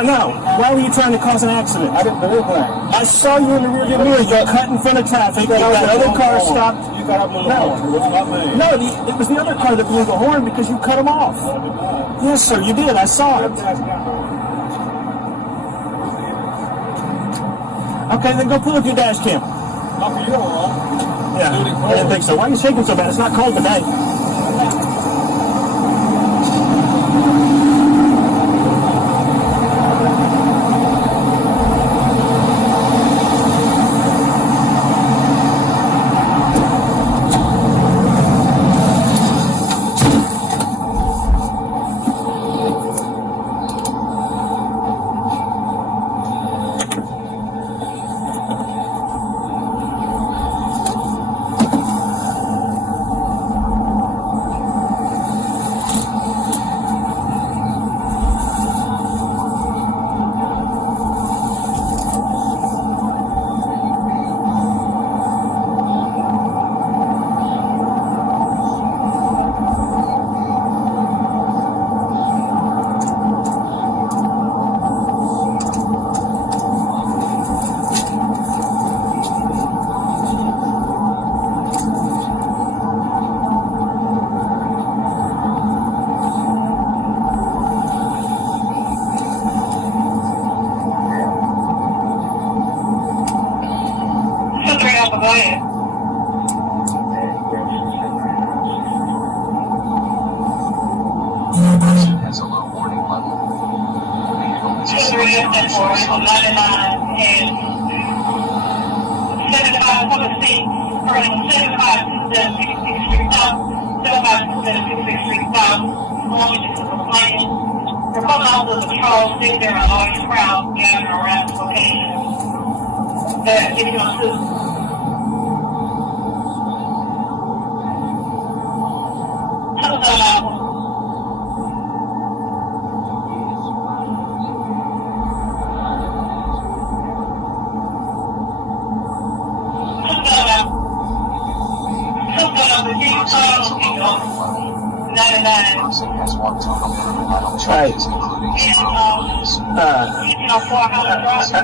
I know. Why were you trying to cause an accident? I didn't believe that. I saw you in the rearview mirror. You cut in front of traffic. That other car stopped. You got up on the horn. It was not me. No, it was the other car that blew the horn because you cut him off. Yes, sir, you did. I saw it. Okay, then go pull up your dash cam. Not for you, all. Yeah, I didn't think so. Why are you shaking so bad? It's not cold today.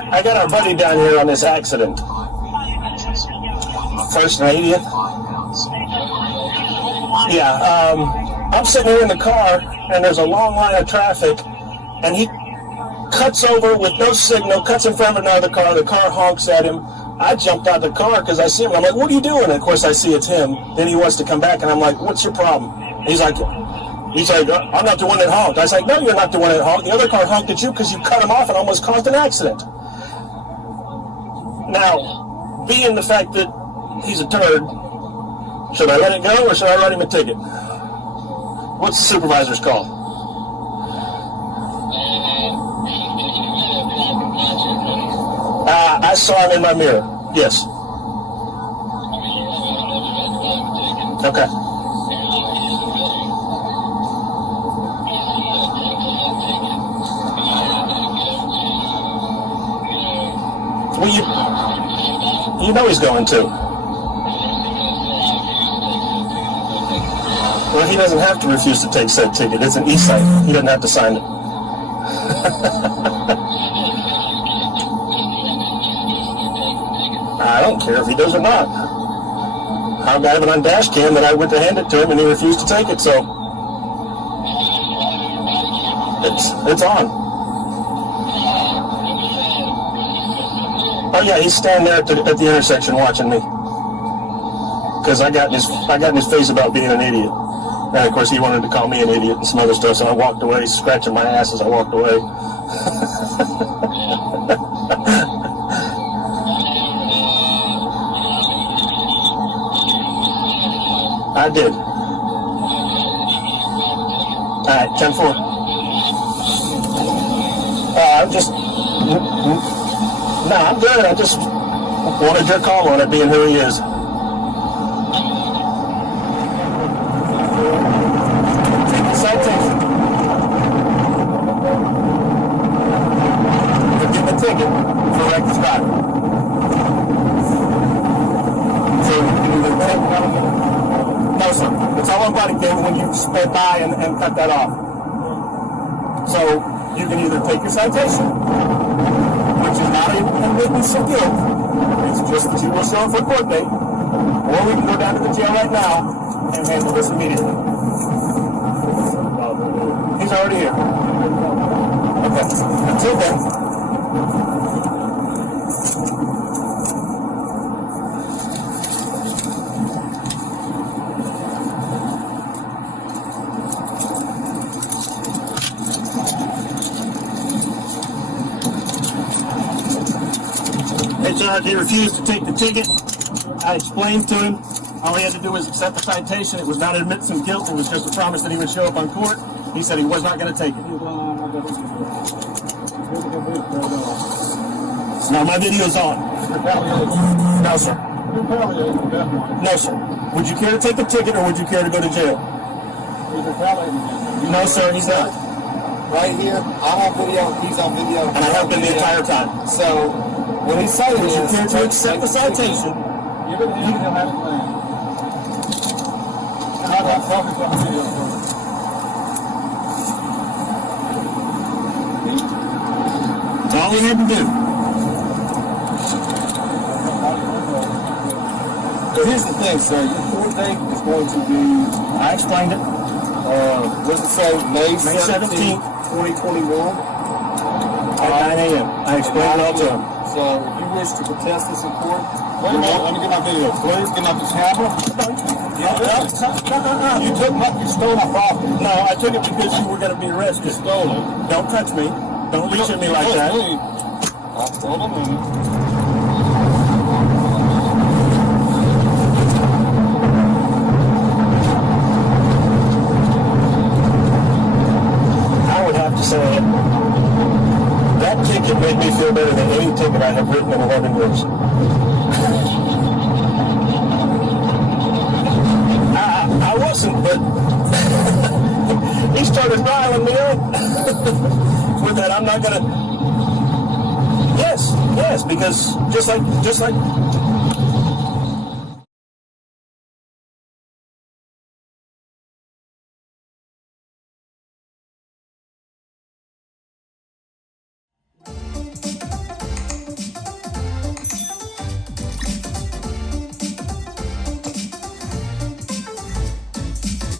I got our buddy down here on this accident. First and 80th. Yeah, I'm sitting here in the car, and there's a long line of traffic, and he cuts over with no signal, cuts in front of another car. The car honks at him. I jumped out the car because I see him. I'm like, what are you doing? And of course, I see it's him. Then he wants to come back, and I'm like, what's your problem? And he's like, I'm not the one that honked. I was like, no, you're not the one that honked. The other car honked at you because you cut him off and almost caused an accident. Now, being the fact that he's a turd, should I let it go or should I write him a ticket? What's the supervisor's call? I saw him in my mirror. Yes. Okay. Well, you know he's going to. Well, he doesn't have to refuse to take said ticket. It's an e-cite. He doesn't have to sign it. I don't care if he does or not. I've got it on dash cam that I went to hand it to him and he refused to take it, so it's on. Oh yeah, he's standing there at the intersection watching me. Because I got in his face about being an idiot. And of course he wanted to call me an idiot and some other stuff, so I walked away, scratching my ass as I walked away. I did. Alright, 10-4. I'm just... No, I'm good. I just wanted your call on it, being who he is. Citation. You're getting a ticket for reckless driving. So you can either take... No, sir. It's all on body cam when you sped by and cut that off. So you can either take your citation, which is not a admittance of guilt, it's just that you will show up for a court date, or we can go down to the jail right now and handle this immediately. He's already here. Okay. Until then. Hey, Judge, he refused to take the ticket. I explained to him all he had to do was accept the citation. It was not an admittance of guilt. It was just a promise that he would show up on court. He said he was not going to take it. Now my video's on. No, sir. No, sir. Would you care to take the ticket or would you care to go to jail? No, sir, he's not. Right here, I'm on video, he's on video. And I have been the entire time. So, what he's saying Would you is... care to accept the citation? Give it to him, he'll have it planned. And I got focus on the video first. That's all we had to do. So here's the thing, sir. Your court date is going to be... I explained it. What's it say? May 17th, 2021. At 9 a.m. I explained it all to him. So, if you wish to contest this in court... Wait a minute, let me get my video. Please get out the camera. You took my, you stole my property. No, I took it because you were going to be arrested. Stolen. Don't touch me. Don't reach at me like that. Hold on a minute. I would have to say that ticket made me feel better than any ticket I have written in 11 years. I wasn't, but he started riling me up with that. I'm not gonna. Yes, because just like